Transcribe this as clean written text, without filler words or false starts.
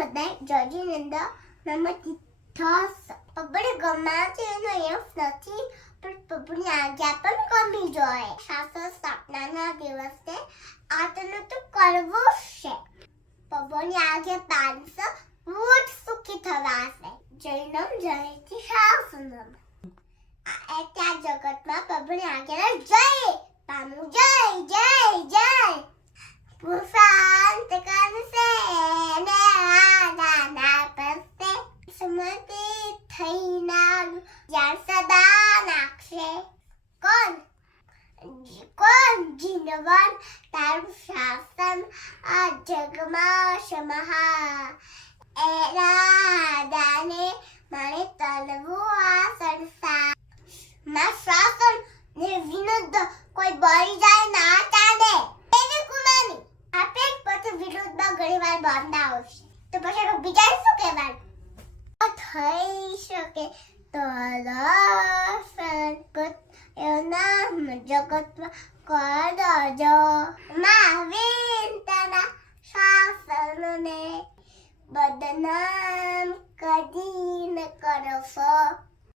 બધા જજીનંદા નમતિથાસ પબડે ગમાતે એનો એફ નથી પણ પબની આજ્ઞા પણ ગમી જોઈએ શાસ્ત્ર સ્થાપનાના દિવસે આતનો તો કરવો છે પબની આજ્ઞા 500 વોટ સુખી થવાશે જૈનમ જયતિ શાસનમ આ ત્યાં જગતમાં પબની આજ્ઞા જય પામું જય જય જય પુરુષાંત કરશે ને આના પરસે સમતિ થઈના યાર સદા નાખશે કોણ જીનવન તારું શાસન આ જગમાં સમહા એના દાને મારે તલવું આ સંસાર માં શાસન ને વિરુદ્ધ કોઈ બળી જાય ના ચાલે એવી કુમાની આપણે પછી વિરુદ્ધમાં ઘણીવાર બાંધા આવશે તો પછી બીજાને શું કહેવાનું થઈ શકે તો સંકટ એના જગતમાં કરજો મહાવીરતાના શાસનને બદનામ કદી ન કરશો